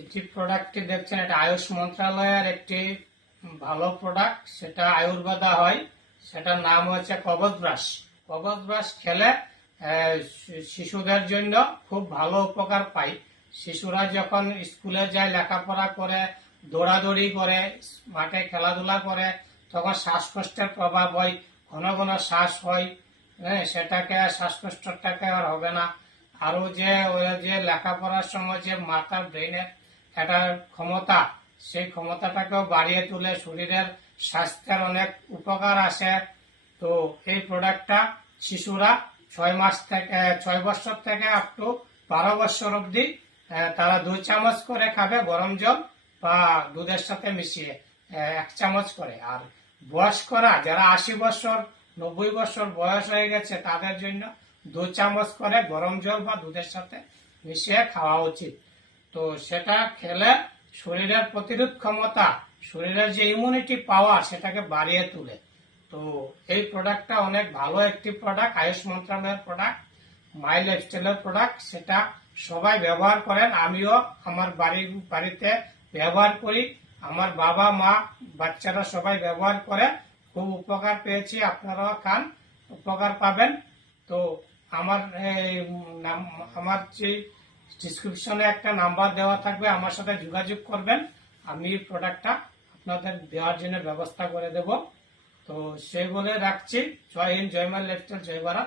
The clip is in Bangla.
এটি প্রোডাক্টটি দেখছেন, এটা আয়ুষ মন্ত্রণালয়ের একটি ভালো প্রোডাক্ট, সেটা আয়ুর্বেদা হয়। সেটার নাম হচ্ছে কবচ ব্রাশ। কবচ ব্রাশ খেলে শিশুদের জন্য খুব ভালো উপকার পায়। শিশুরা যখন স্কুলে যায়, লেখাপড়া করে, দৌড়াদৌড়ি করে, মাঠে খেলাধুলা করে, তখন শ্বাসকষ্টের প্রভাব হয়, ঘন ঘন শ্বাস হয়। হ্যাঁ, সেটাকে শ্বাসকষ্টটাকে আর হবে না। আরো যে লেখাপড়ার সময় যে মাথার ব্রেনের একটা ক্ষমতা, সেই ক্ষমতাটাকেও বাড়িয়ে তুলে, শরীরের স্বাস্থ্যের অনেক উপকার আসে। তো এই প্রোডাক্টটা শিশুরা 6 বছর থেকে আপ টু 12 বছর অব্দি তারা 2 চামচ করে খাবে, গরম জল বা দুধের সাথে মিশিয়ে 1 চামচ করে। আর বয়স্করা যারা 80 বছর 90 বছর বয়স হয়ে গেছে, তাদের জন্য 2 চামচ করে গরম জল বা দুধের সাথে মিশিয়ে খাওয়া উচিত। তো সেটা খেলে শরীরের প্রতিরোধ ক্ষমতা, শরীরের যে ইমিউনিটি পাওয়ার, সেটাকে বাড়িয়ে তোলে। তো এই প্রোডাক্টটা অনেক ভালো একটি প্রোডাক্ট, আয়ুষ মন্ত্রণালয়ের প্রোডাক্ট, মাই লাইফস্টাইলের প্রোডাক্ট। সেটা সবাই ব্যবহার করেন, আমিও আমার বাড়িতে ব্যবহার করি, আমার বাবা মা বাচ্চারা সবাই ব্যবহার করে, খুব উপকার পেয়েছি। আপনারাও খান, উপকার পাবেন। তো আমার আমার যে ডিসক্রিপশনে একটা নাম্বার দেওয়া থাকবে, আমার সাথে যোগাযোগ করবেন, আমি প্রোডাক্টটা আপনাদের দেওয়ার জন্য ব্যবস্থা করে দেব। তো সেই বলে রাখছি। জয় হিন্দ, জয় মাই লাইফস্টাইল, জয় ভারত।